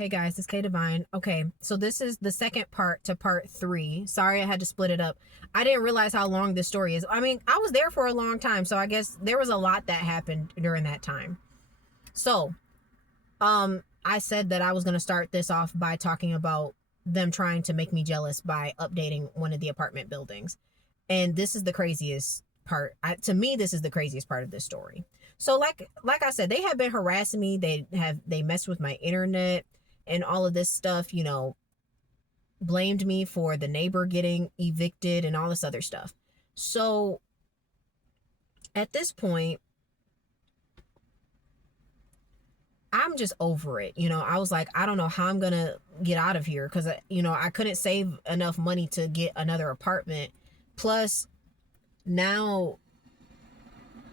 Hey guys, it's K Divine. Okay, so this is the second part to part three. Sorry I had to split it up. I didn't realize how long this story is. I mean, I was there for a long time, so I guess there was a lot that happened during that time. So, I said that I was going to start this off by talking about them trying to make me jealous by updating one of the apartment buildings. And this is the craziest part. To me, this is the craziest part of this story. So like I said, they have been harassing me. They messed with my internet and all of this stuff, blamed me for the neighbor getting evicted and all this other stuff. So at this point, I'm just over it. I was like, I don't know how I'm going to get out of here because, I couldn't save enough money to get another apartment. Plus, now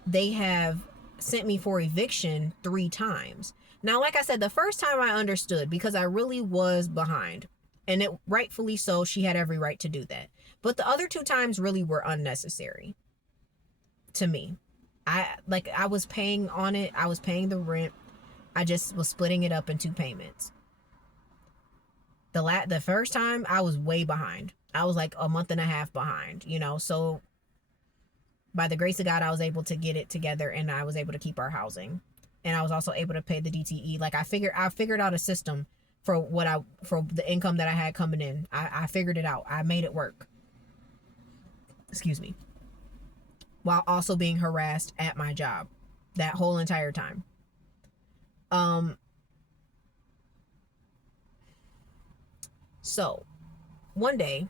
they have sent me for eviction 3 times. Now, like I said, the first time I understood because I really was behind. And it rightfully so, she had every right to do that. But the other 2 times really were unnecessary to me. I was paying on it. I was paying the rent. I just was splitting it up in 2 payments. The first time I was way behind. I was like a month and a half behind, so by the grace of God, I was able to get it together and I was able to keep our housing. And I was also able to pay the DTE. Like I figured out a system for for the income that I had coming in. I figured it out. I made it work. Excuse me. While also being harassed at my job that whole entire time. So one day,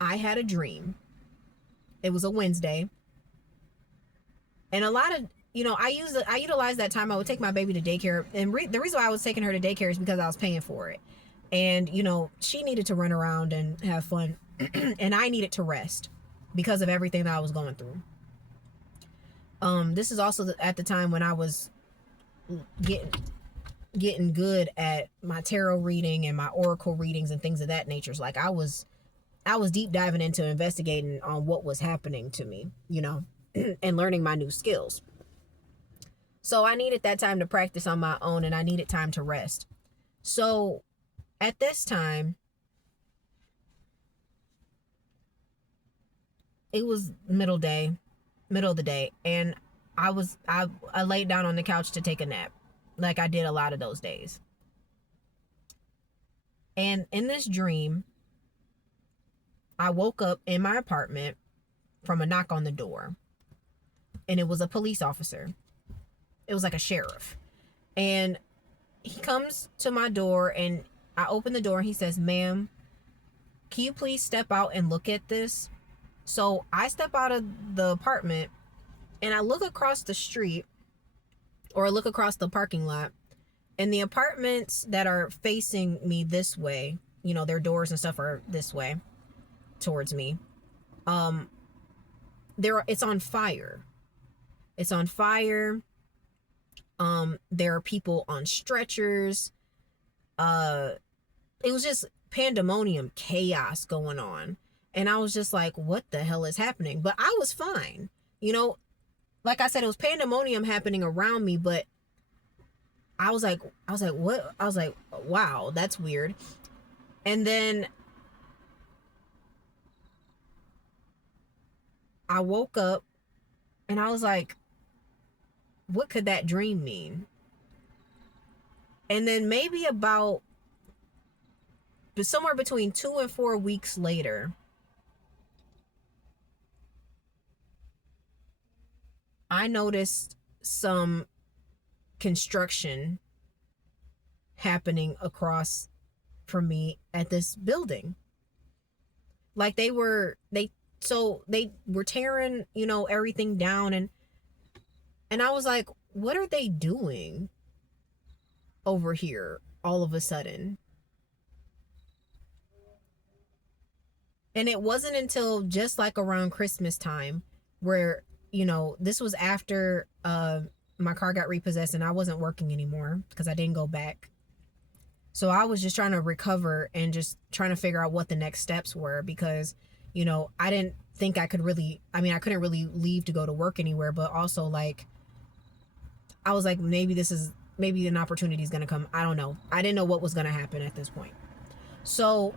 I had a dream. It was a Wednesday. And a lot of, I utilized that time. I would take my baby to daycare. And the reason why I was taking her to daycare is because I was paying for it. And, she needed to run around and have fun. And I needed to rest because of everything that I was going through. This is also at the time when I was getting good at my tarot reading and my oracle readings and things of that nature. So like I was deep diving into investigating on what was happening to me, and learning my new skills. So I needed that time to practice on my own and I needed time to rest. So at this time, it was middle of the day, and I laid down on the couch to take a nap, like I did a lot of those days. And in this dream, I woke up in my apartment from a knock on the door, and it was a police officer. It was like a sheriff, and he comes to my door, and I open the door, and he says, "Ma'am, can you please step out and look at this?" So I step out of the apartment and I look across the street, or look across the parking lot, and the apartments that are facing me this way, their doors and stuff are this way towards me. It's on fire. It's on fire. There are people on stretchers. It was just pandemonium, chaos going on. And I was just like, what the hell is happening? But I was fine. Like I said, it was pandemonium happening around me, but I was like, what? I was like, wow, that's weird. And then I woke up and I was like, what could that dream mean? And then maybe about somewhere between 2 and 4 weeks later, I noticed some construction happening across from me at this building. Like they were tearing, everything down, and I was like, what are they doing over here all of a sudden? And it wasn't until just like around Christmas time where, this was after my car got repossessed and I wasn't working anymore because I didn't go back. So I was just trying to recover and just trying to figure out what the next steps were because, I didn't think I couldn't really leave to go to work anywhere, but also like I was like, maybe an opportunity is going to come. I don't know. I didn't know what was going to happen at this point. So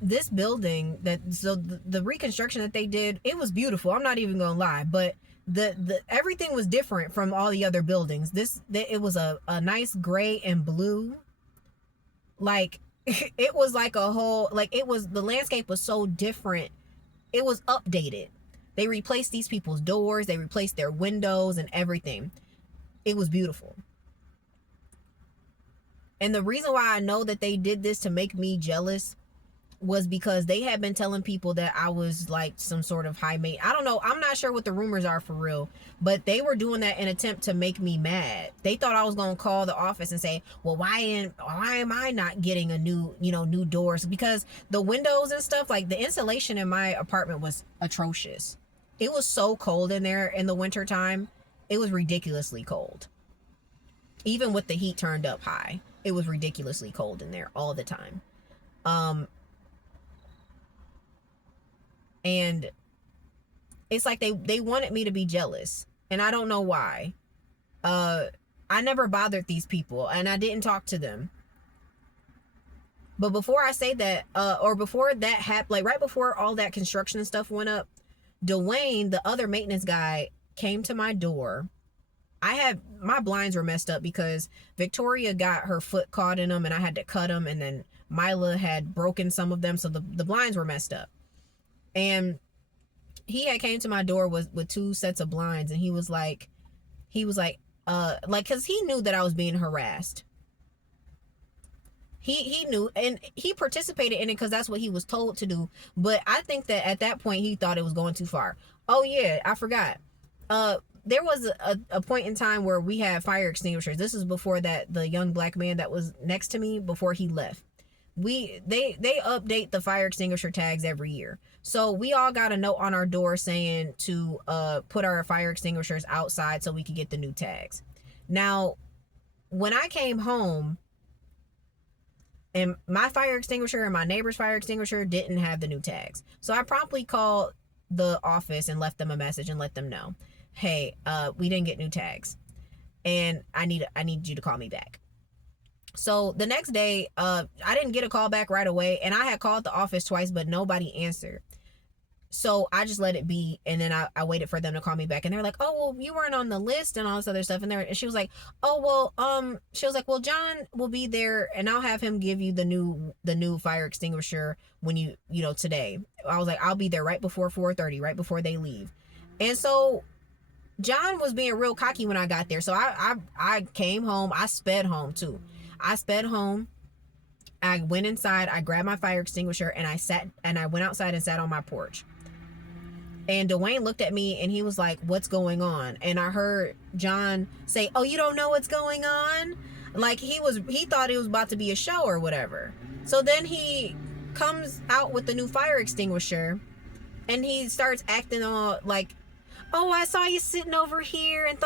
this building the reconstruction that they did, it was beautiful. I'm not even gonna lie, but the everything was different from all the other buildings. It was a nice gray and blue, like it was like a whole, like it was, the landscape was so different. It was updated. They replaced these people's doors, they replaced their windows and everything. It was beautiful. And the reason why I know that they did this to make me jealous was because they had been telling people that I was like some sort of high mate. I don't know. I'm not sure what the rumors are for real, but they were doing that in attempt to make me mad. They thought I was going to call the office and say, well, why am I not getting a new doors? Because the windows and stuff, like the insulation in my apartment was atrocious. It was so cold in there in the winter time. It was ridiculously cold. Even with the heat turned up high, it was ridiculously cold in there all the time. And it's like they wanted me to be jealous, and I don't know why. I never bothered these people, and I didn't talk to them. But before I say that, or before that happened, like right before all that construction and stuff went up, Dwayne, the other maintenance guy, came to my door. My blinds were messed up because Victoria got her foot caught in them and I had to cut them, and then Mila had broken some of them, so the blinds were messed up. And he had came to my door with 2 sets of blinds, and he was like, because he knew that I was being harassed. He knew, and he participated in it because that's what he was told to do. But I think that at that point he thought it was going too far. Oh yeah, I forgot. There was a point in time where we had fire extinguishers. This is before the young black man that was next to me, before he left. They update the fire extinguisher tags every year. So we all got a note on our door saying to put our fire extinguishers outside so we could get the new tags. Now, when I came home, and my fire extinguisher and my neighbor's fire extinguisher didn't have the new tags. So I promptly called the office and left them a message and let them know, hey, we didn't get new tags, and I need you to call me back. So the next day, I didn't get a call back right away, and I had called the office twice, but nobody answered. So I just let it be, and then I waited for them to call me back, and they're like, oh, well, you weren't on the list and all this other stuff. And she was like, oh, well, she was like, well, John will be there, and I'll have him give you the new fire extinguisher when today. I was like, I'll be there right before 4:30, right before they leave. And so John was being real cocky when I got there. So I came home. I sped home too. I sped home. I went inside. I grabbed my fire extinguisher and I went outside and sat on my porch. And Dwayne looked at me and he was like, what's going on? And I heard John say, oh, you don't know what's going on? Like he thought it was about to be a show or whatever. So then he comes out with the new fire extinguisher and he starts acting all like, oh, I saw you sitting over here and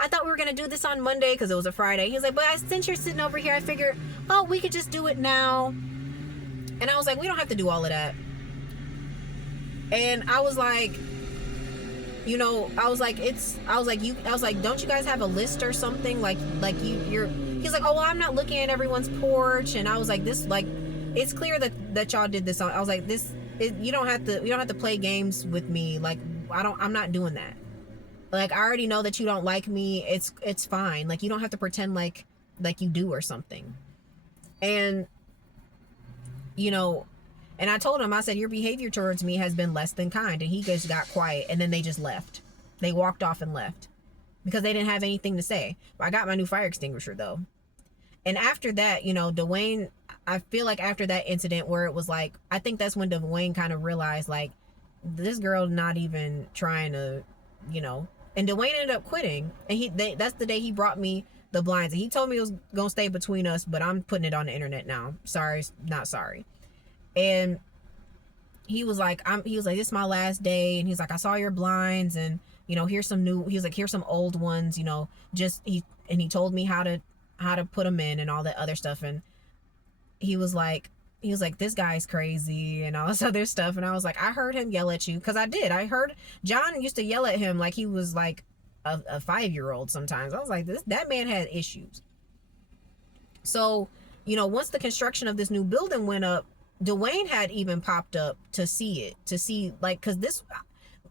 I thought we were going to do this on Monday because it was a Friday. He was like, but since you're sitting over here, I figured, oh, we could just do it now. And I was like, we don't have to do all of that. And I was like, don't you guys have a list or something? He's like, oh, well, I'm not looking at everyone's porch. And I was like, it's clear that y'all did this. I was like, you don't have to play games with me. Like, I'm not doing that. Like, I already know that you don't like me. It's fine. Like, you don't have to pretend like you do or something. And, and I told him, I said, your behavior towards me has been less than kind. And he just got quiet. And then they just left. They walked off and left because they didn't have anything to say. I got my new fire extinguisher though. And after that, Dwayne, I feel like after that incident where it was like, I think that's when Dwayne kind of realized like, this girl not even trying to, and Dwayne ended up quitting. And that's the day he brought me the blinds. And he told me it was going to stay between us, but I'm putting it on the internet now. Sorry, not sorry. And he was like, this is my last day. And he's like, I saw your blinds and, here's some old ones, he told me how to put them in and all that other stuff. And he was like, he was like, this guy's crazy and all this other stuff. And I was like, I heard him yell at you. Because I did. I heard John used to yell at him like he was like a 5-year-old sometimes. I was like, that man had issues. So, you know, once the construction of this new building went up, Dwayne had even popped up to see it. To see, like, because this,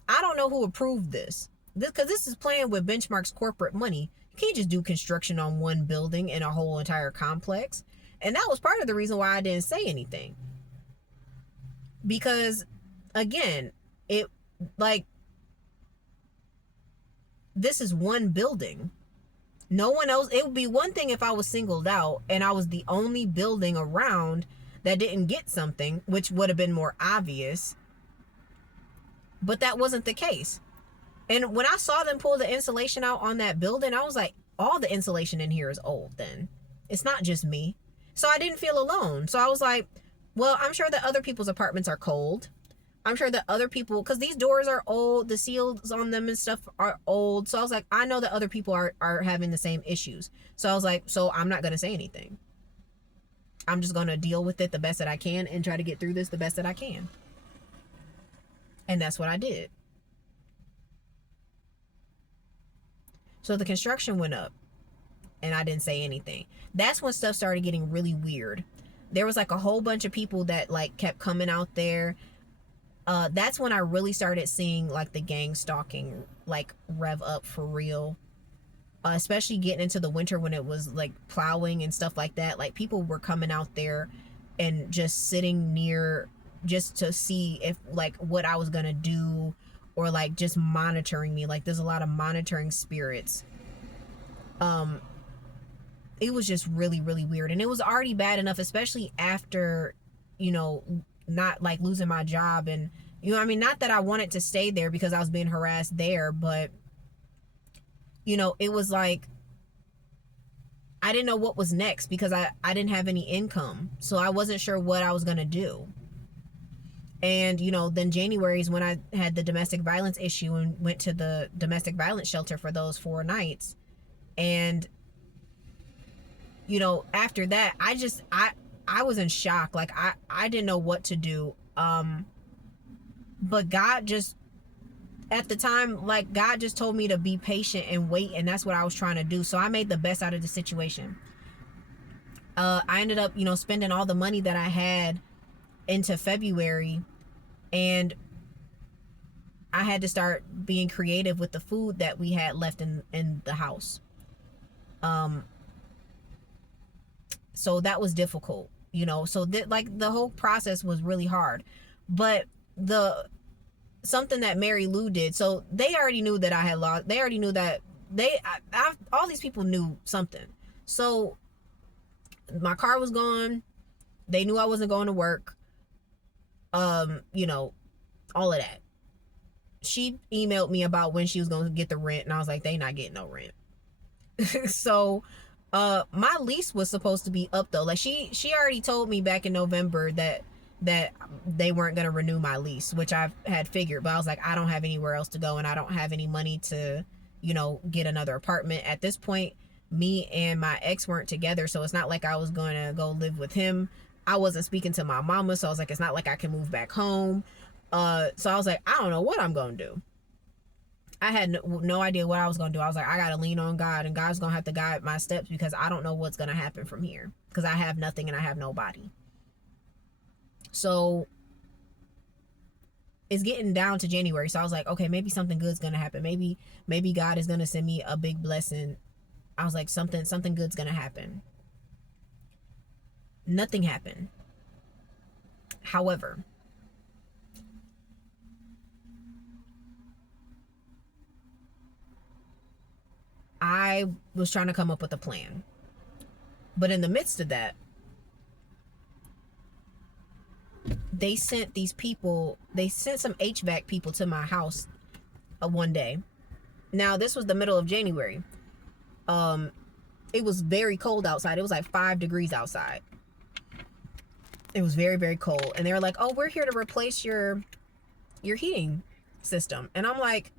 I don't know who approved this. Because this is playing with Benchmark's corporate money. You can't just do construction on one building in a whole entire complex. And that was part of the reason why I didn't say anything. Because, again, it, like, this is one building. No one else. It would be one thing if I was singled out and I was the only building around that didn't get something, which would have been more obvious. But that wasn't the case. And when I saw them pull the insulation out on that building, I was like, all the insulation in here is old then. It's not just me. So I didn't feel alone. So I was like, well, I'm sure that other people's apartments are cold. I'm sure that other people, because these doors are old, the seals on them and stuff are old. So I was like, I know that other people are having the same issues. So I was like, so I'm not going to say anything. I'm just going to deal with it the best that I can and try to get through this the best that I can. And that's what I did. So the construction went up and I didn't say anything. That's when stuff started getting really weird. There was like a whole bunch of people that like kept coming out there. That's when I really started seeing like the gang stalking like rev up for real. Especially getting into the winter when it was like plowing and stuff like that. Like people were coming out there and just sitting near just to see if like what I was gonna do, or like just monitoring me. Like there's a lot of monitoring spirits. It was just really, really weird. And it was already bad enough, especially after, you know, not like losing my job. And, you know, I mean, not that I wanted to stay there because I was being harassed there, but, you know, it was like, I didn't know what was next because I didn't have any income. So I wasn't sure what I was going to do. And, you know, then January is when I had the domestic violence issue and went to the domestic violence shelter for those 4 nights. And, you know, after that, I was in shock. Like I didn't know what to do. But God just, at the time, like God just told me to be patient and wait. And that's what I was trying to do. So I made the best out of the situation. I ended up, you know, spending all the money that I had into February, and I had to start being creative with the food that we had left in the house. So that was difficult, you know, so that like the whole process was really hard. But something that Mary Lou did, so they already knew that I had lost, they already knew that all these people knew something. So my car was gone. They knew I wasn't going to work. You know, all of that. She emailed me about when she was going to get the rent, and I was like, they not getting no rent. So my lease was supposed to be up though. Like she already told me back in November that they weren't going to renew my lease, which I had figured, but I was like, I don't have anywhere else to go and I don't have any money to, you know, get another apartment. At this point, me and my ex weren't together, so it's not like I was going to go live with him. I wasn't speaking to my mama, so I was like, it's not like I can move back home. So I was like, I don't know what I'm going to do. I had no idea what I was going to do. I was like, I got to lean on God, and God's going to have to guide my steps because I don't know what's going to happen from here because I have nothing and I have nobody. So it's getting down to January. So I was like, okay, maybe something good's going to happen. Maybe God is going to send me a big blessing. I was like, something good's going to happen. Nothing happened. However, I was trying to come up with a plan. But in the midst of that, they sent some HVAC people to my house one day. Now, this was the middle of January. It was very cold outside. It was like 5 degrees outside. It was very, very cold. And they were like, oh, we're here to replace your heating system. And I'm like,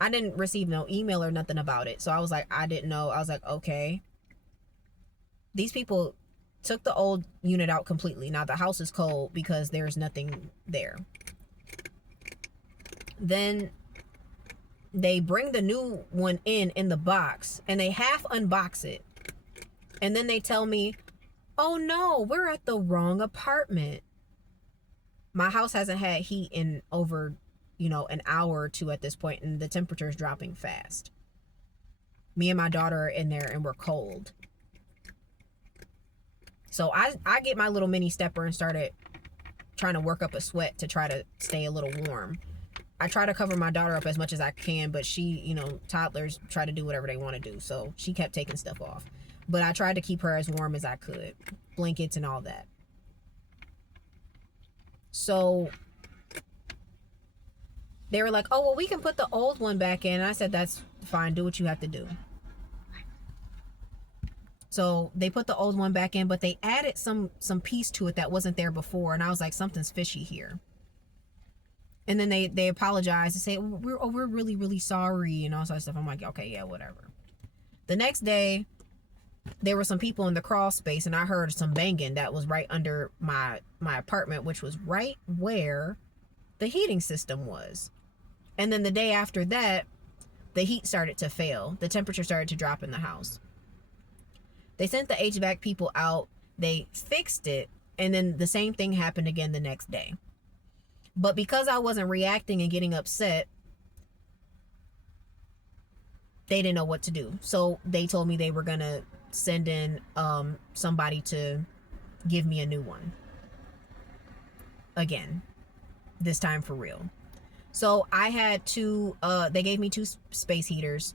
I didn't receive no email or nothing about it. So I was like, I didn't know. I was like, okay. These people took the old unit out completely. Now the house is cold because there's nothing there. Then they bring the new one in the box, and they half unbox it. And then they tell me, oh no, we're at the wrong apartment. My house hasn't had heat in over, an hour or two at this point, and the temperature is dropping fast. Me and my daughter are in there, and we're cold. So I get my little mini stepper and started trying to work up a sweat to try to stay a little warm. I try to cover my daughter up as much as I can, but she, toddlers try to do whatever they want to do. So she kept taking stuff off. But I tried to keep her as warm as I could. Blankets and all that. So they were like, oh, well, we can put the old one back in. And I said, that's fine. Do what you have to do. So they put the old one back in, but they added some piece to it that wasn't there before. And I was like, something's fishy here. And then they apologize and say, we're really, really sorry and all sorts of stuff. I'm like, okay, yeah, whatever. The next day, there were some people in the crawl space, and I heard some banging that was right under my apartment, which was right where the heating system was. And then the day after that, the heat started to fail. The temperature started to drop in the house. They sent the HVAC people out. They fixed it. And then the same thing happened again the next day. But because I wasn't reacting and getting upset, they didn't know what to do. So they told me they were going to send in somebody to give me a new one. Again, this time for real. So I had they gave me 2 space heaters,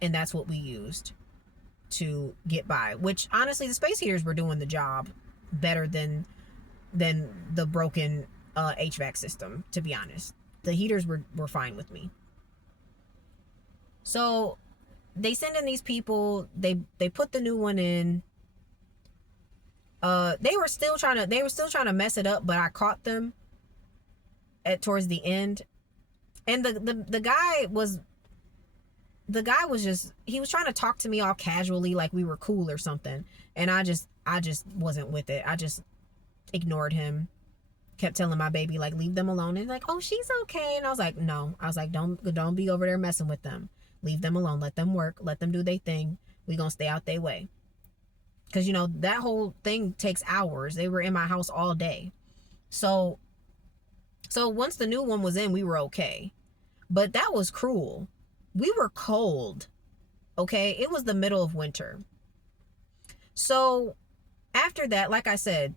and that's what we used to get by, which honestly the space heaters were doing the job better than the broken HVAC system, to be honest. The heaters were fine with me. So they send in these people, they put the new one in. They were still trying to mess it up, but I caught them towards the end. And the guy was just, he was trying to talk to me all casually like we were cool or something. And I just wasn't with it. I just ignored him. Kept telling my baby, like, leave them alone. And like, oh, she's okay. And I was like, no. I was like, don't be over there messing with them. Leave them alone. Let them work. Let them do their thing. We gonna stay out their way. Because, that whole thing takes hours. They were in my house all day. So once the new one was in, we were okay. But that was cruel. We were cold. Okay? It was the middle of winter. So after that, like I said,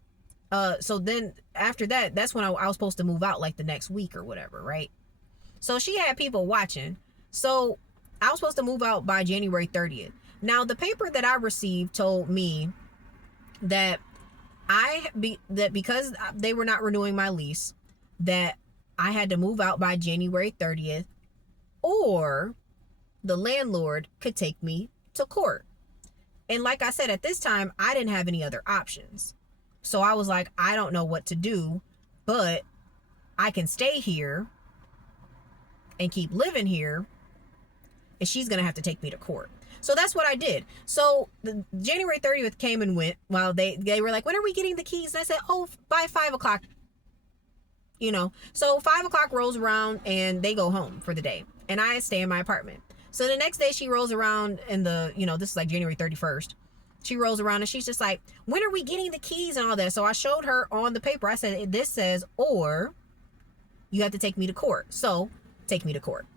so then after that, that's when I was supposed to move out, like the next week or whatever, right? So she had people watching. So I was supposed to move out by January 30th. Now, the paper that I received told me that because they were not renewing my lease, that I had to move out by January 30th, or the landlord could take me to court. And like I said, at this time, I didn't have any other options. So I was like, I don't know what to do, but I can stay here and keep living here, and she's going to have to take me to court. So that's what I did. So the January 30th came and went while they were like, when are we getting the keys? And I said, oh, by 5 o'clock. So 5 o'clock rolls around and they go home for the day, and I stay in my apartment. So the next day she rolls around in this is like January 31st. She rolls around and she's just like, when are we getting the keys and all that? So I showed her on the paper. I said, this says, or you have to take me to court. So take me to court.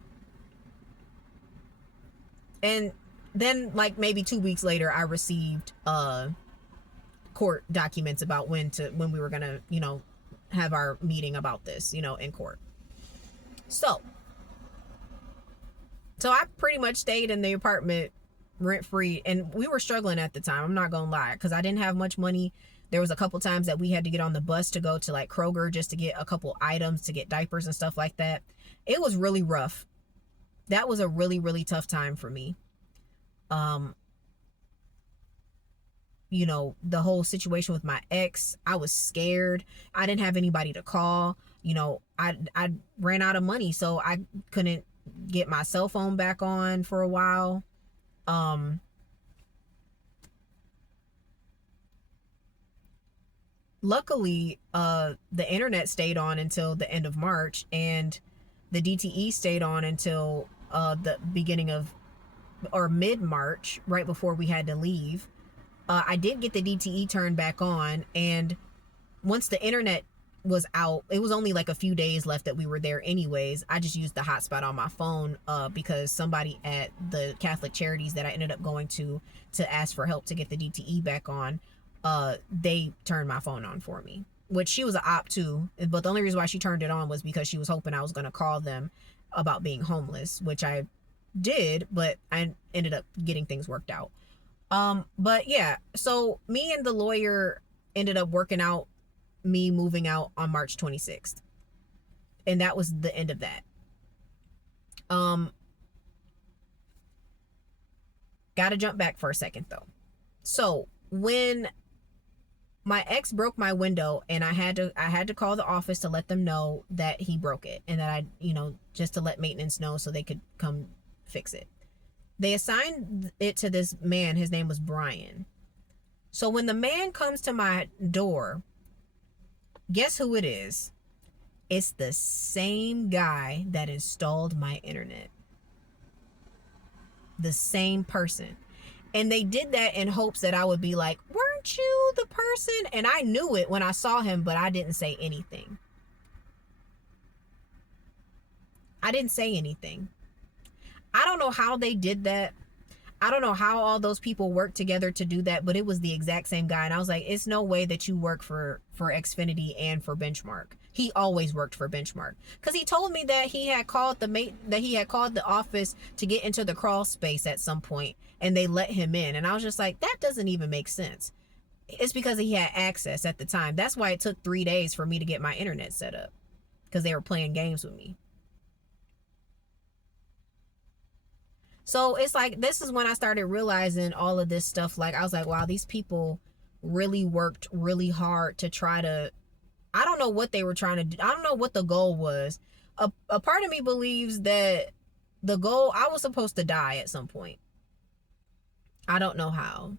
And then like maybe 2 weeks later, I received court documents about when we were going to, have our meeting about this, in court. So I pretty much stayed in the apartment rent free, and we were struggling at the time. I'm not gonna lie, because I didn't have much money. There was a couple times that we had to get on the bus to go to like Kroger just to get a couple items, to get diapers and stuff like that. It was really rough. That was a really, really tough time for me. The whole situation with my ex, I was scared. I didn't have anybody to call. I ran out of money, so I couldn't get my cell phone back on for a while. luckily, the internet stayed on until the end of March, and the DTE stayed on until the beginning of or mid March, right before we had to leave. I did get the DTE turned back on, and once the internet was out, it was only like a few days left that we were there anyways. I just used the hotspot on my phone because somebody at the Catholic Charities that I ended up going to ask for help to get the DTE back on, they turned my phone on for me, which she was an op too, but the only reason why she turned it on was because she was hoping I was going to call them about being homeless, which I did, but I ended up getting things worked out. But yeah, so me and the lawyer ended up working out me moving out on March 26th. And that was the end of that. Gotta jump back for a second though. So when my ex broke my window, and I had to call the office to let them know that he broke it, and that just to let maintenance know so they could come fix it. They assigned it to this man. His name was Brian. So when the man comes to my door, guess who it is? It's the same guy that installed my internet. The same person. And they did that in hopes that I would be like, weren't you the person? And I knew it when I saw him, but I didn't say anything. I didn't say anything. I don't know how they did that. I don't know how all those people worked together to do that, but it was the exact same guy. And I was like, it's no way that you work for Xfinity and for Benchmark. He always worked for Benchmark, because he told me that he had called the office to get into the crawl space at some point, and they let him in. And I was just like, that doesn't even make sense. It's because he had access at the time. That's why it took 3 days for me to get my internet set up, because they were playing games with me. So it's like, this is when I started realizing all of this stuff. Like, I was like, wow, these people really worked really hard to try to, I don't know what they were trying to do. I don't know what the goal was. A part of me believes that the goal, I was supposed to die at some point. I don't know how.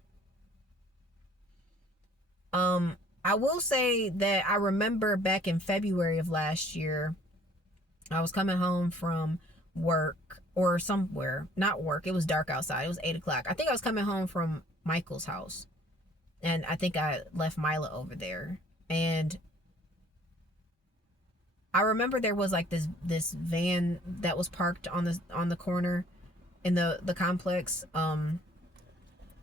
I will say that I remember back in February of last year, I was coming home from work or somewhere, not work. It was dark outside. It was 8 o'clock. I think I was coming home from Michael's house, and I think I left Mila over there. And I remember there was like this van that was parked on the corner in the complex.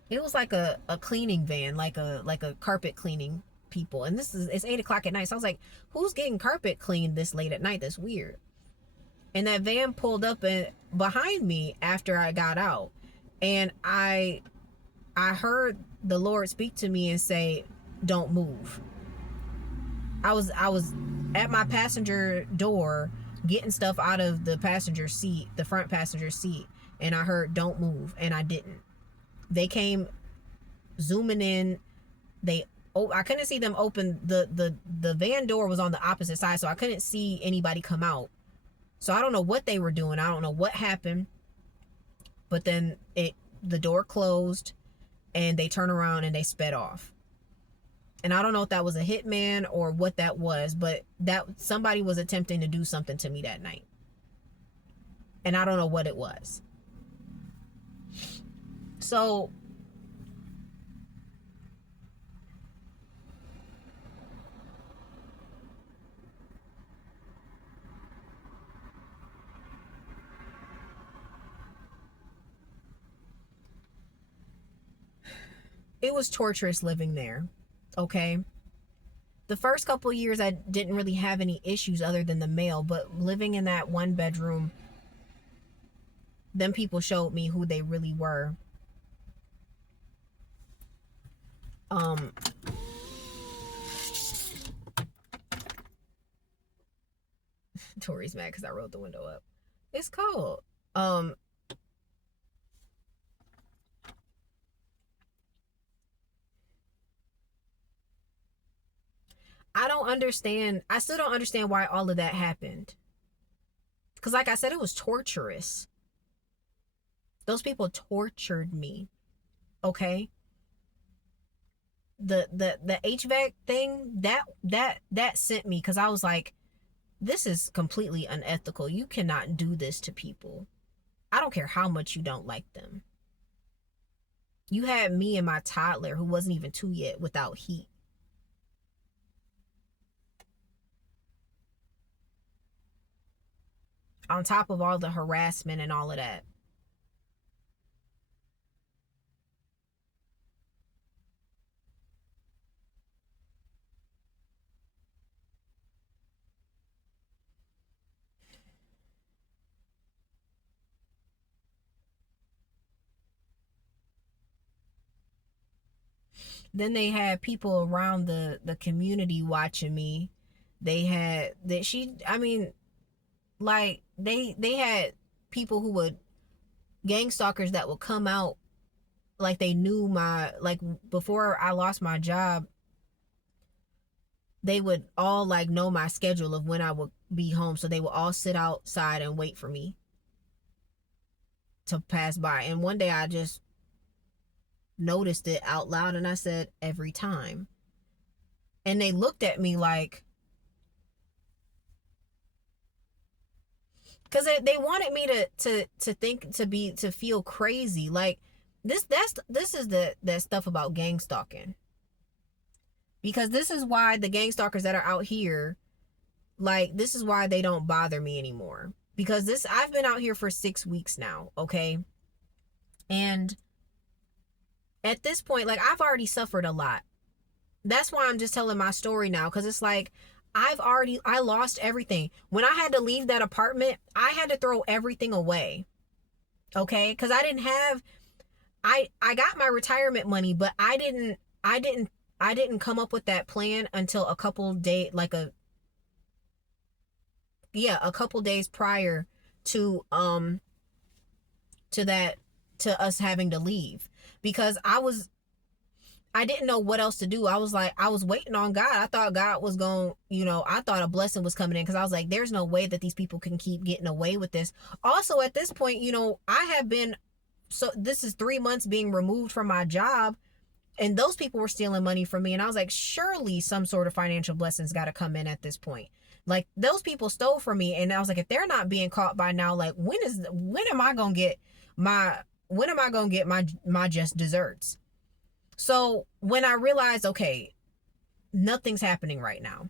It was like a cleaning van, like a carpet cleaning people. And it's 8 o'clock at night. So I was like, who's getting carpet cleaned this late at night? That's weird. And that van pulled up behind me after I got out, and I heard the Lord speak to me and say, "Don't move." I was at my passenger door getting stuff out of the passenger seat, the front passenger seat, and I heard, "Don't move," and I didn't. They came zooming in. I couldn't see them open the van door was on the opposite side, so I couldn't see anybody come out. So I don't know what they were doing. I don't know what happened. But then the door closed, and they turned around and they sped off. And I don't know if that was a hitman or what that was, but that somebody was attempting to do something to me that night. And I don't know what it was. So it was torturous living there. Okay. The first couple of years I didn't really have any issues other than the mail, but living in that one bedroom, them people showed me who they really were. Tori's mad because I rolled the window up. It's cold. I don't understand. I still don't understand why all of that happened. Because like I said, it was torturous. Those people tortured me. Okay? the HVAC thing, that sent me, because I was like, this is completely unethical. You cannot do this to people. I don't care how much you don't like them. You had me and my toddler, who wasn't even 2 yet, without heat. On top of all the harassment and all of that. Then they had people around the community watching me. They had that she I mean, like they had people who would, gang stalkers that would come out, like they knew my, like before I lost my job, they would all like know my schedule of when I would be home, so they would all sit outside and wait for me to pass by. And one day I just noticed it out loud and I said, every time. And they looked at me like, because they wanted me to think, to feel crazy. Like this is the that stuff about gang stalking. Because this is why the gang stalkers that are out here, like this is why they don't bother me anymore. Because this I've been out here for 6 weeks now, okay? And at this point, like I've already suffered a lot. That's why I'm just telling my story now, because it's like I lost everything. When I had to leave that apartment, I had to throw everything away. Okay? Because I got my retirement money, but I didn't come up with that plan until a couple days, like a couple days prior to to that, to us having to leave. Because I didn't know what else to do. I was like, I was waiting on God. I thought God was going, I thought a blessing was coming in, because I was like, there's no way that these people can keep getting away with this. Also, at this point, I have been, so this is 3 months being removed from my job, and those people were stealing money from me. And I was like, surely some sort of financial blessings got to come in at this point. Like, those people stole from me. And I was like, if they're not being caught by now, like, when am I going to get my just desserts? So when I realized, okay, nothing's happening right now,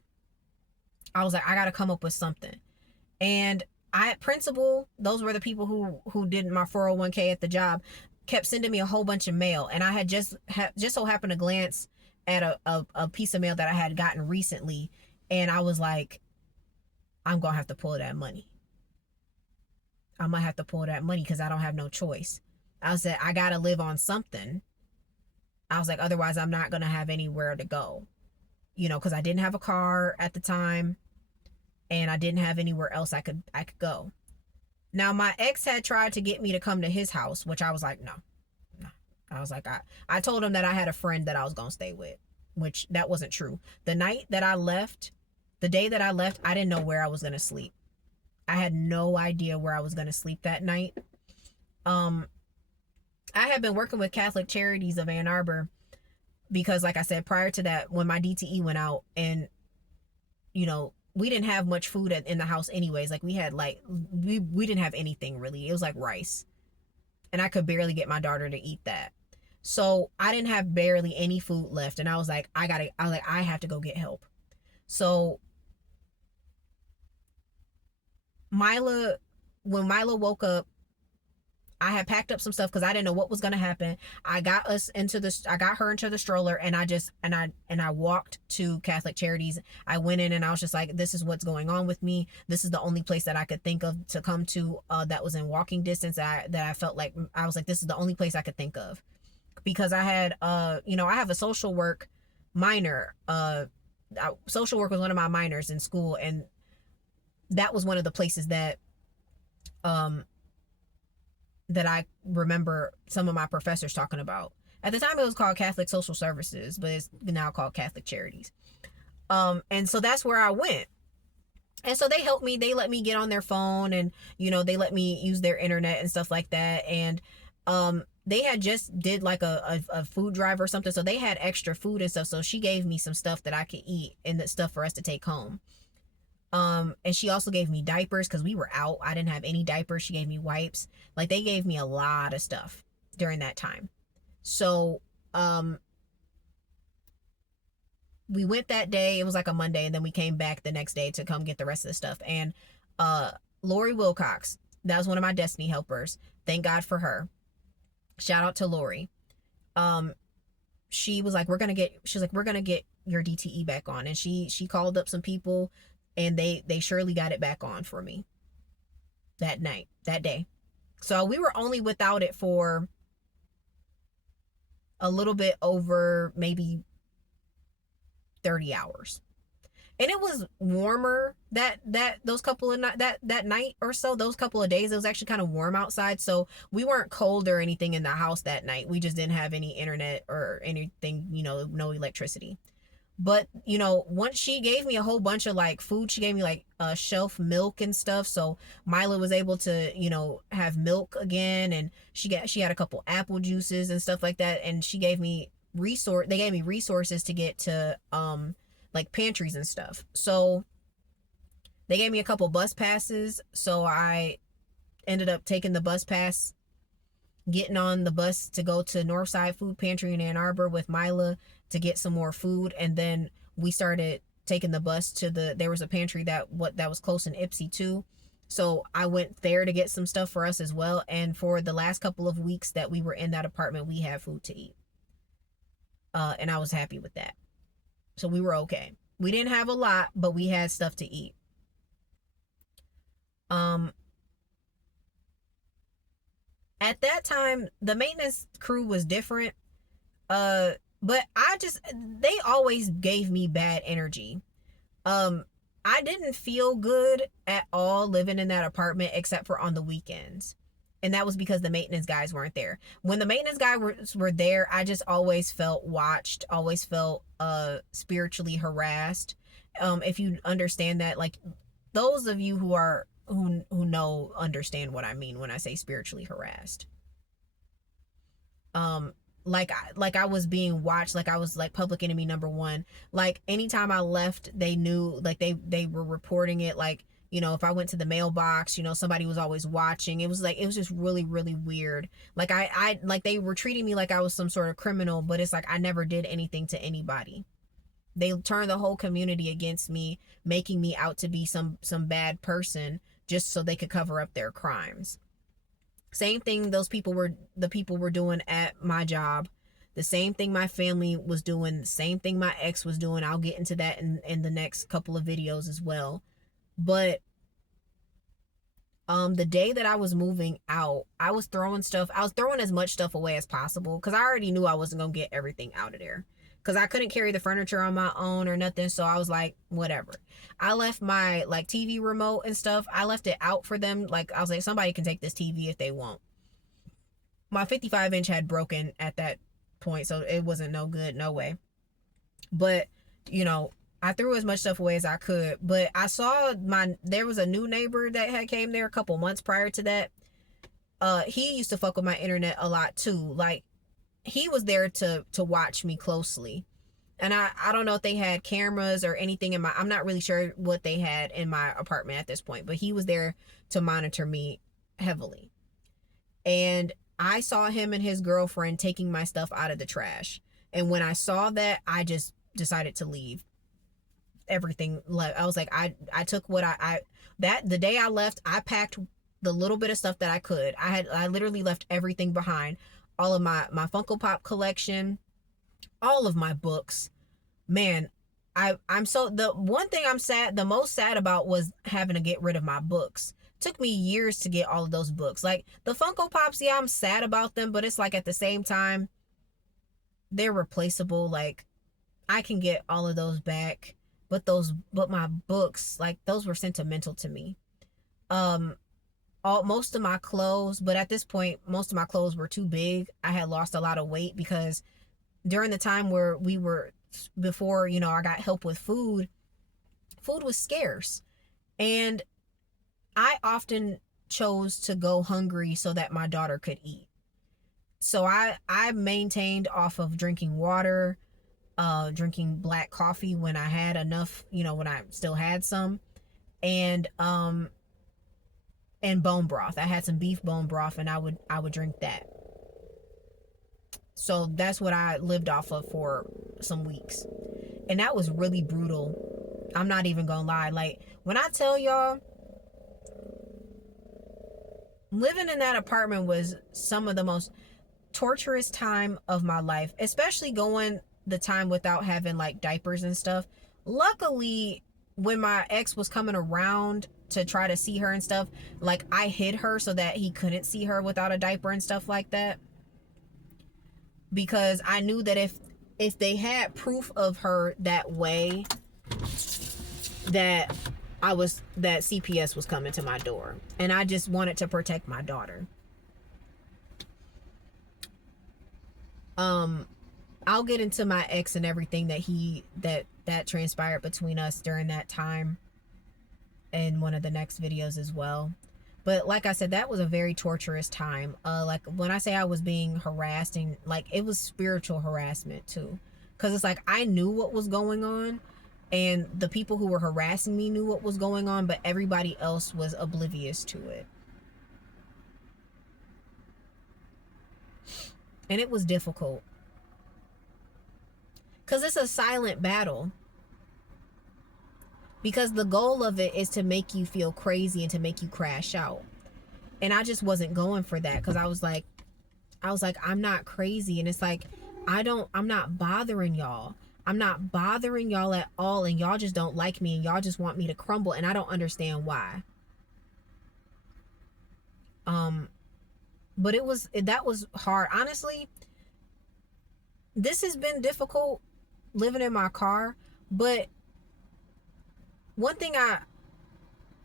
I was like, I got to come up with something. And principal, those were the people who did my 401k at the job, kept sending me a whole bunch of mail. And I had just so happened to glance at a piece of mail that I had gotten recently. And I was like, I'm going to have to pull that money. I'm going to have to pull that money because I don't have no choice. I said, I got to live on something. I was like, otherwise I'm not going to have anywhere to go, because I didn't have a car at the time and I didn't have anywhere else I could go. Now, my ex had tried to get me to come to his house, which I was like, no. I was like, I told him that I had a friend that I was going to stay with, which that wasn't true. The day that I left, I didn't know where I was going to sleep. I had no idea where I was going to sleep that night. I had been working with Catholic Charities of Ann Arbor because, like I said, prior to that, when my DTE went out, and we didn't have much food in the house anyways. Like, we had we didn't have anything really. It was like rice, and I could barely get my daughter to eat that. So I didn't have barely any food left, and I was like, I have to go get help. So when Mila woke up, I had packed up some stuff because I didn't know what was gonna happen. I got her into the stroller, and I walked to Catholic Charities. I went in and I was just like, this is what's going on with me. This is the only place that I could think of to come to that was in walking distance, that I felt like, I was like, this is the only place I could think of, because I had I have a social work minor. Social work was one of my minors in school, and that was one of the places that I remember some of my professors talking about. At the time, it was called Catholic Social Services, but it's now called Catholic Charities. And so that's where I went. And so they helped me. They let me get on their phone, and they let me use their internet and stuff like that. And they had just did like a food drive or something, so they had extra food and stuff, so she gave me some stuff that I could eat and the stuff for us to take home. And she also gave me diapers because we were out. I didn't have any diapers. She gave me wipes. Like, they gave me a lot of stuff during that time. So we went that day. It was like a Monday, and then we came back the next day to come get the rest of the stuff. And uh Lori Wilcox, that was one of my Destiny helpers. Thank God for her. Shout out to Lori. Um she was like, we're gonna get your DTE back on. And she called up some people, and they surely got it back on for me that day. So we were only without it for a little bit over maybe 30 hours. And it was warmer that those couple of that night or so, those couple of days. It was actually kind of warm outside, so we weren't cold or anything in the house that night. We just didn't have any internet or anything, no electricity. But once she gave me a whole bunch of like food, she gave me like shelf milk and stuff, so Mila was able to have milk again. And she had a couple apple juices and stuff like that. And they gave me resources to get to like pantries and stuff. So they gave me a couple bus passes, so I ended up taking the bus pass, getting on the bus to go to Northside Food Pantry in Ann Arbor with Mila to get some more food. And then we started taking the bus to there was a pantry that was close in Ipsy too. So I went there to get some stuff for us as well. And for the last couple of weeks that we were in that apartment, we had food to eat. And I was happy with that. So we were okay. We didn't have a lot, but we had stuff to eat. At that time, the maintenance crew was different. But they always gave me bad energy. I didn't feel good at all living in that apartment except for on the weekends. And that was because the maintenance guys weren't there. When the maintenance guys were there, I just always felt watched, always felt spiritually harassed. If you understand that, like, those of you who know understand what I mean when I say spiritually harassed. Like I was being watched, like I was like public enemy number one. Like, anytime I left, they knew, like they were reporting it. Like, if I went to the mailbox, somebody was always watching. It was just really, really weird. Like I like they were treating me like I was some sort of criminal, but it's like I never did anything to anybody. They turned the whole community against me, making me out to be some bad person just so they could cover up their crimes. Same thing the people were doing at my job. The same thing my family was doing. The same thing my ex was doing. I'll get into that in the next couple of videos as well. But the day that I was moving out, I was throwing as much stuff away as possible because I already knew I wasn't gonna get everything out of there, because I couldn't carry the furniture on my own or nothing. So I was like, whatever. I left my like TV remote and stuff, I left it out for them. Like, I was like, somebody can take this TV if they want. My 55-inch had broken at that point, so it wasn't no good, no way. But I threw as much stuff away as I could. But I saw there was a new neighbor that had came there a couple months prior to that. He used to fuck with my internet a lot too. Like, he was there to watch me closely. And I don't know if they had cameras or anything I'm not really sure what they had in my apartment at this point, but he was there to monitor me heavily. And I saw him and his girlfriend taking my stuff out of the trash. And when I saw that, I just decided to leave everything. I was like, I took what the day I left, I packed the little bit of stuff that I could. I literally left everything behind. All of my Funko Pop collection, all of my books. Man, the one thing the most sad about was having to get rid of my books. Took me years to get all of those books. Like, the Funko Pops, yeah, I'm sad about them, but it's like at the same time, they're replaceable. Like, I can get all of those back, but my books, like, those were sentimental to me. Most of my clothes, but at this point, most of my clothes were too big. I had lost a lot of weight because during the time where before, I got help with food was scarce. And I often chose to go hungry so that my daughter could eat. So I maintained off of drinking water, drinking black coffee when I had enough, when I still had some, and bone broth. I had some beef bone broth, and I would drink that. So that's what I lived off of for some weeks. And that was really brutal. I'm not even gonna lie. Like, when I tell y'all, living in that apartment was some of the most torturous time of my life, especially going the time without having like diapers and stuff. Luckily, when my ex was coming around to try to see her and stuff, like, I hid her so that he couldn't see her without a diaper and stuff like that, because I knew that if they had proof of her that way, that CPS was coming to my door, and I just wanted to protect my daughter. I'll get into my ex and everything that transpired between us during that time in one of the next videos as well. But like I said, that was a very torturous time. Like, when I say I was being harassed, and like, it was spiritual harassment too, because it's like, I knew what was going on, and the people who were harassing me knew what was going on, but everybody else was oblivious to it. And it was difficult, because it's a silent battle. Because the goal of it is to make you feel crazy and to make you crash out. And I just wasn't going for that, because I was like, I'm not crazy. And it's like, I'm not bothering y'all. I'm not bothering y'all at all. And y'all just don't like me, and y'all just want me to crumble. And I don't understand why. But that was hard. Honestly, this has been difficult living in my car. But one thing,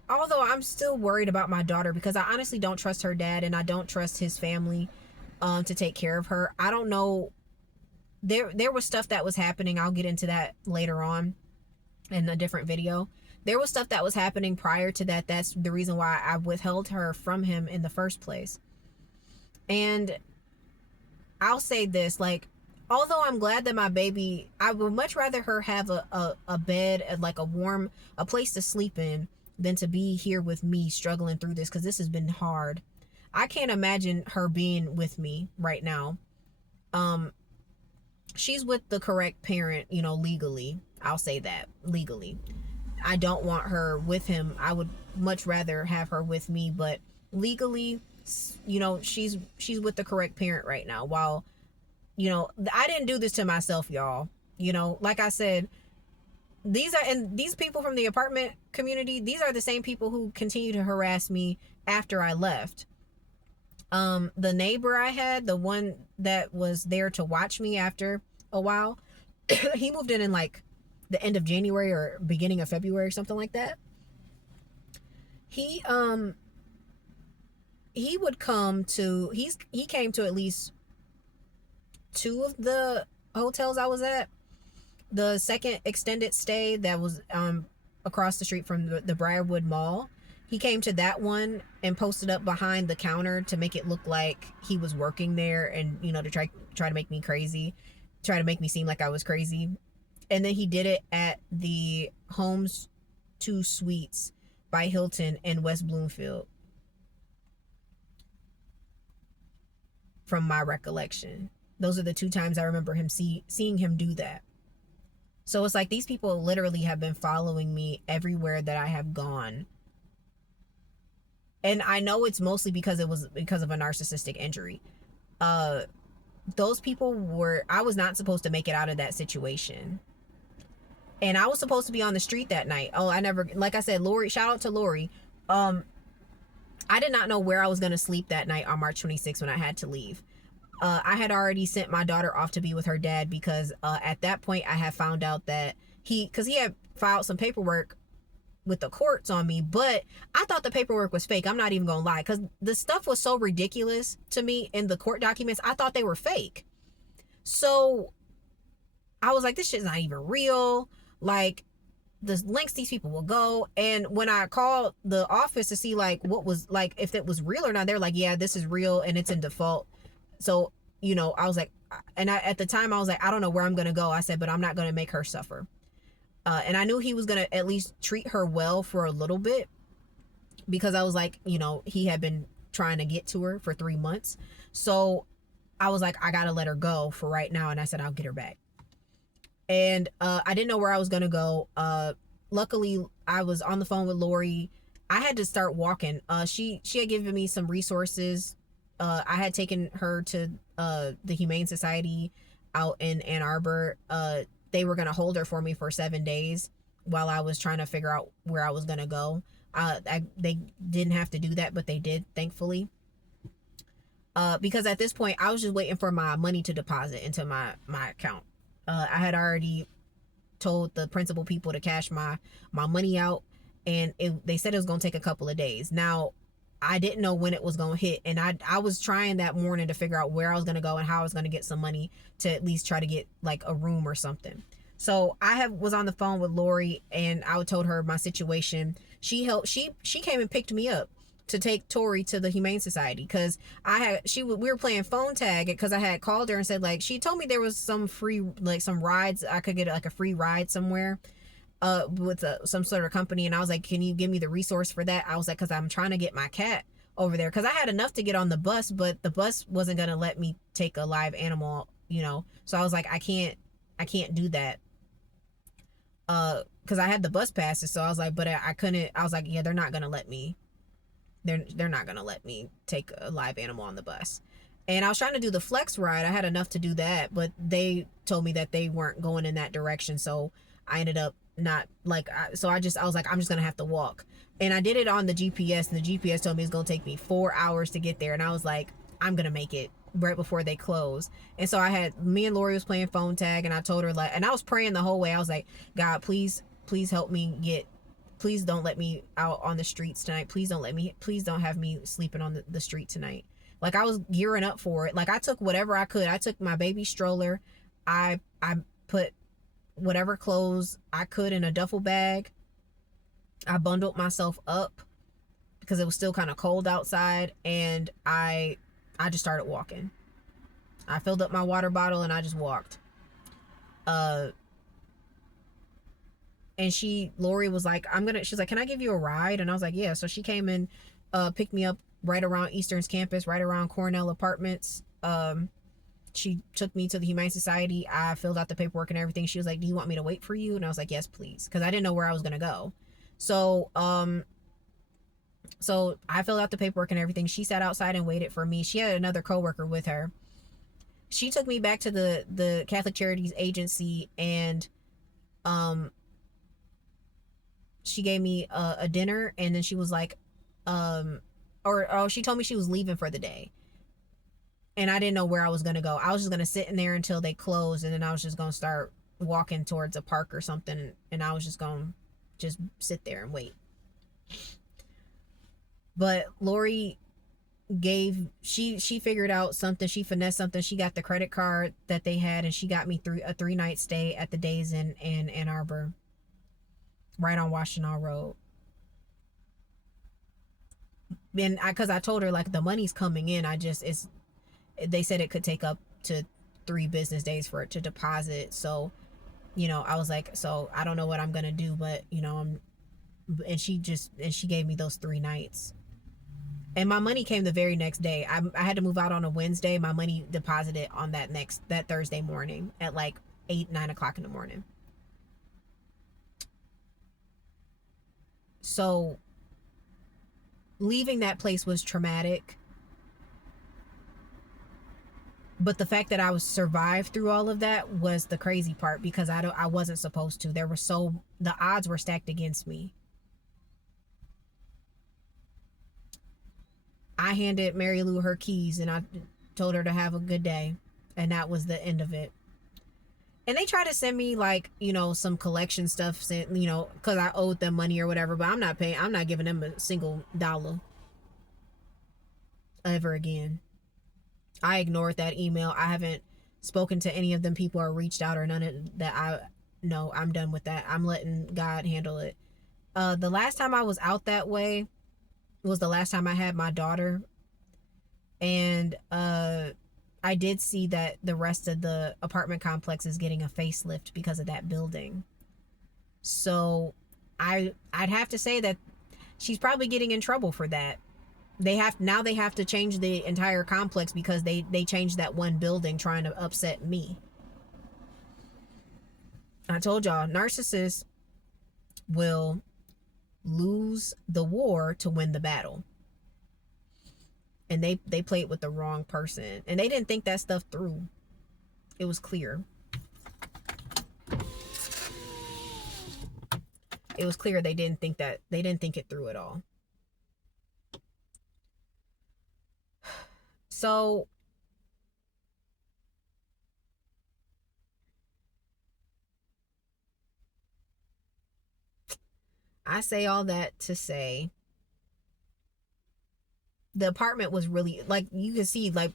although I'm still worried about my daughter, because I honestly don't trust her dad, and I don't trust his family to take care of her. I don't know. There was stuff that was happening. I'll get into that later on in a different video. There was stuff that was happening prior to that. That's the reason why I withheld her from him in the first place. And I'll say this, like, although I'm glad that my baby, I would much rather her have a bed, like a place to sleep in, than to be here with me struggling through this, because this has been hard. I can't imagine her being with me right now. She's with the correct parent, legally. I'll say that, legally. I don't want her with him. I would much rather have her with me, but legally, she's with the correct parent right now. While, I didn't do this to myself, y'all. Like I said, these people from the apartment community, these are the same people who continue to harass me after I left. The neighbor I had, the one that was there to watch me after a while, he moved in like the end of January or beginning of February, something like that. He would come to, he came to at least 2 of the hotels I was at. The second extended stay that was across the street from the Briarwood Mall, he came to that one and posted up behind the counter to make it look like he was working there, and to try to make me crazy, try to make me seem like I was crazy. And then he did it at the Homes 2 Suites by Hilton in West Bloomfield, from my recollection. Those are the 2 times I remember him seeing him do that. So it's like, these people literally have been following me everywhere that I have gone. And I know it's mostly because it was because of a narcissistic injury. Those people I was not supposed to make it out of that situation. And I was supposed to be on the street that night. Like I said, Lori, shout out to Lori. I did not know where I was going to sleep that night on March 26th when I had to leave. I had already sent my daughter off to be with her dad, because at that point I had found out that because he had filed some paperwork with the courts on me, but I thought the paperwork was fake. I'm not even gonna lie, because the stuff was so ridiculous to me in the court documents. I thought they were fake. So I was like, this shit's not even real. Like, the lengths these people will go. And when I called the office to see like what was, like, if it was real or not, they're like, yeah, this is real and it's in default. So I was like, and at the time I was like, I don't know where I'm going to go. I said, but I'm not going to make her suffer. And I knew he was going to at least treat her well for a little bit, because I was like, he had been trying to get to her for 3 months. So I was like, I got to let her go for right now. And I said, I'll get her back. And I didn't know where I was going to go. Luckily, I was on the phone with Lori. I had to start walking. She had given me some resources. I had taken her to the Humane Society out in Ann Arbor. They were going to hold her for me for 7 days while I was trying to figure out where I was going to go. They didn't have to do that, but they did, thankfully. Because at this point, I was just waiting for my money to deposit into my account. I had already told the principal people to cash my money out, and they said it was going to take a couple of days. Now, I didn't know when it was going to hit, and I was trying that morning to figure out where I was going to go and how I was going to get some money to at least try to get like a room or something. So I was on the phone with Lori, and I told her my situation. She came and picked me up to take Tori to the Humane Society, because we were playing phone tag, because I had called her and said, like, she told me there was some free, like, some rides, I could get like a free ride somewhere with some sort of company. And I was like, can you give me the resource for that? I was like, because I'm trying to get my cat over there, because I had enough to get on the bus, but the bus wasn't going to let me take a live animal, so I was like, I can't do that, because I had the bus passes. So I was like, but I couldn't. I was like, yeah, they're not going to let me take a live animal on the bus. And I was trying to do the flex ride. I had enough to do that, but they told me that they weren't going in that direction. So I ended up not, like, I was like, I'm just going to have to walk. And I did it on the GPS, and the GPS told me it's going to take me 4 hours to get there. And I was like, I'm going to make it right before they close. And so me and Lori was playing phone tag, and I told her, like, and I was praying the whole way. I was like, God, please help me please don't let me out on the streets tonight. Please don't have me sleeping on the street tonight. Like, I was gearing up for it. Like, I took whatever I could. I took my baby stroller. I put whatever clothes I could in a duffel bag. I bundled myself up because it was still kind of cold outside, and I just started walking. I filled up my water bottle and I just walked. And Lori was like, she's like, can I give you a ride? And I was like, yeah. So she came and picked me up right around Eastern's campus, right around Cornell Apartments. She took me to the Humane Society. I filled out the paperwork and everything. She was like, do you want me to wait for you? And I was like, yes, please. Because I didn't know where I was going to go. So I filled out the paperwork and everything. She sat outside and waited for me. She had another coworker with her. She took me back to the Catholic Charities Agency, and she gave me a dinner, and then she was like, she told me she was leaving for the day, and I didn't know where I was going to go. I was just going to sit in there until they closed, and then I was just going to start walking towards a park or something, and I was just going to just sit there and wait. But Lori she figured out something. She finessed something. She got the credit card that they had, and she got me through a 3-night stay at the Days in Ann Arbor, right on Washtenaw Road. And because I told her, like, the money's coming in, they said it could take up to 3 business days for it to deposit. So, I was like, so I don't know what I'm gonna do, but and she gave me those 3 nights. And my money came the very next day. I had to move out on a Wednesday. My money deposited on that Thursday morning at like 8-9 o'clock in the morning. So leaving that place was traumatic. But the fact that I was survived through all of that was the crazy part, because I wasn't supposed to. The odds were stacked against me. I handed Mary Lou her keys, and I told her to have a good day, and that was the end of it. And they tried to send me, like, some collection stuff, because I owed them money or whatever, but I'm not giving them a single dollar ever again. I ignored that email. I haven't spoken to any of them people or reached out or none of that. No, I'm done with that. I'm letting God handle it. The last time I was out that way was the last time I had my daughter. And I did see that the rest of the apartment complex is getting a facelift because of that building. So I'd have to say that she's probably getting in trouble for that. They have to change the entire complex because they changed that one building trying to upset me. I told y'all, narcissists will lose the war to win the battle. And they played with the wrong person. And they didn't think that stuff through. It was clear. It was clear they didn't think it through at all. So I say all that to say the apartment was really, like, you can see like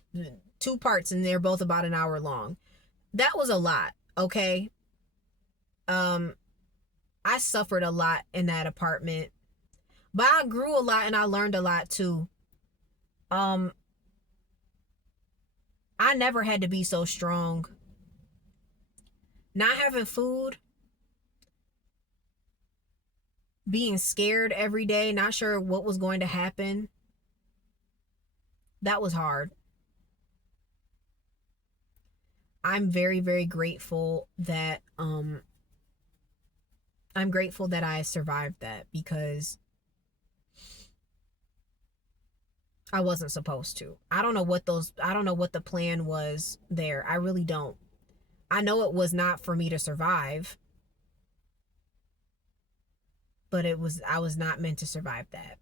two parts and they're both about an hour long. That was a lot, okay? Um I suffered a lot in that apartment, but I grew a lot and I learned a lot too. Um I never had to be so strong. Not having food, being scared every day, not sure what was going to happen. That was hard. I'm very, very grateful that I'm grateful that I survived that because I wasn't supposed to. I don't know what the plan was there. I really don't. I know it was not for me to survive, but I was not meant to survive that.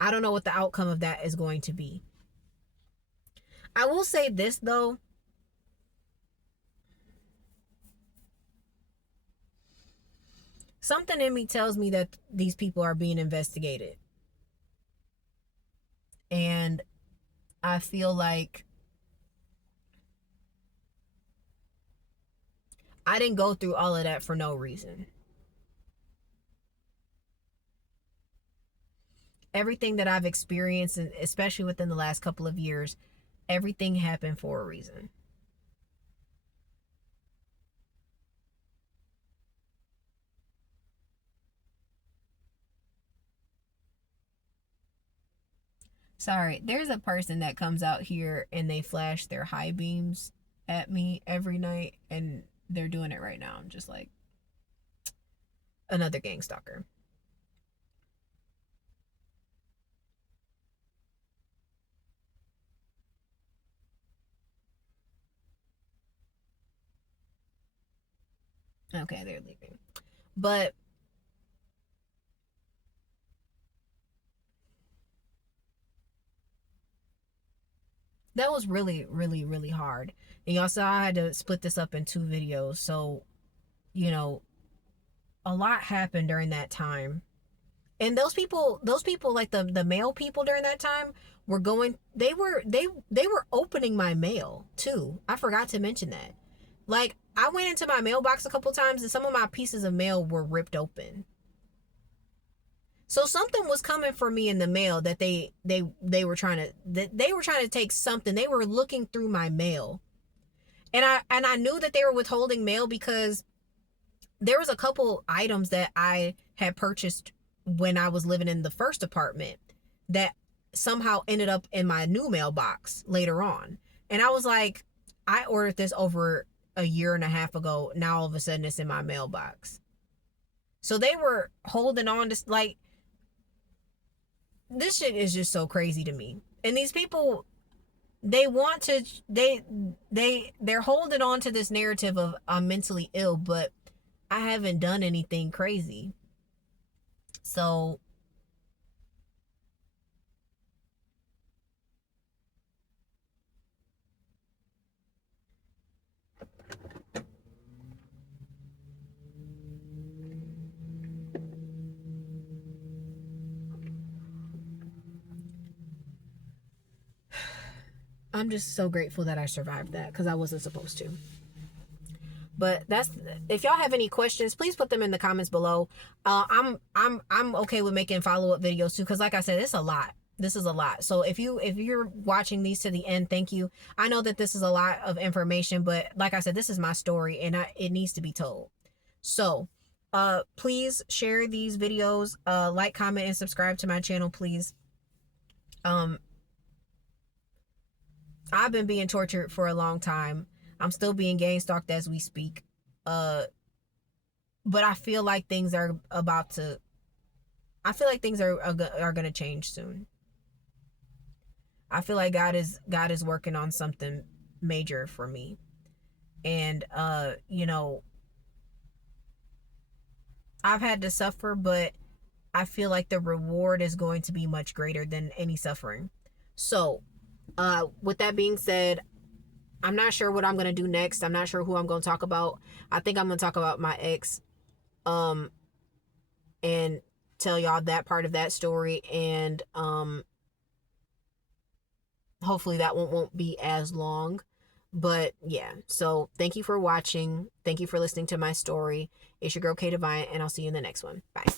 I don't know what the outcome of that is going to be. I will say this though. Something in me tells me that these people are being investigated. And I feel like I didn't go through all of that for no reason. Everything that I've experienced, and especially within the last couple of years, everything happened for a reason. Sorry, there's a person that comes out here and they flash their high beams at me every night, and they're doing it right now. I'm just like, another gang stalker. Okay, they're leaving. But that was really, really, really hard. And y'all saw I had to split this up in two videos. So, you know, a lot happened during that time. And those people like the male people during that time were going they were opening my mail too. I forgot to mention that. Like, I went into my mailbox a couple times and some of my pieces of mail were ripped open. So something was coming for me in the mail that they were trying to they were trying to take something. They were looking through my mail. And I knew that they were withholding mail because there was a couple items that I had purchased when I was living in the first apartment that somehow ended up in my new mailbox later on. And I was like, I ordered this over a year and a half ago. Now all of a sudden it's in my mailbox. So they were holding on to, like, this shit is just so crazy to me. And these people, they want to they're holding on to this narrative of I'm mentally ill, but I haven't done anything crazy. So I'm just so grateful that I survived that because I wasn't supposed to. But that's, if y'all have any questions, please put them in the comments below. I'm okay with making follow-up videos too, because like I said, it's a lot. This is a lot. So if you're watching these to the end, thank you. I know that this is a lot of information, but like I said, this is my story and it needs to be told. So please share these videos, like, comment, and subscribe to my channel, please. I've been being tortured for a long time. I'm still being gang stalked as we speak. But I feel like things are about to, I feel like things are going to change soon. I feel like God is working on something major for me. And you know, I've had to suffer, but I feel like the reward is going to be much greater than any suffering. So, with that being said, I'm not sure what I'm going to do next. I'm not sure who I'm going to talk about. I think I'm going to talk about my ex, and tell y'all that part of that story. And, hopefully that won't be as long. But yeah, so thank you for watching. Thank you for listening to my story. It's your girl K Divine, and I'll see you in the next one. Bye.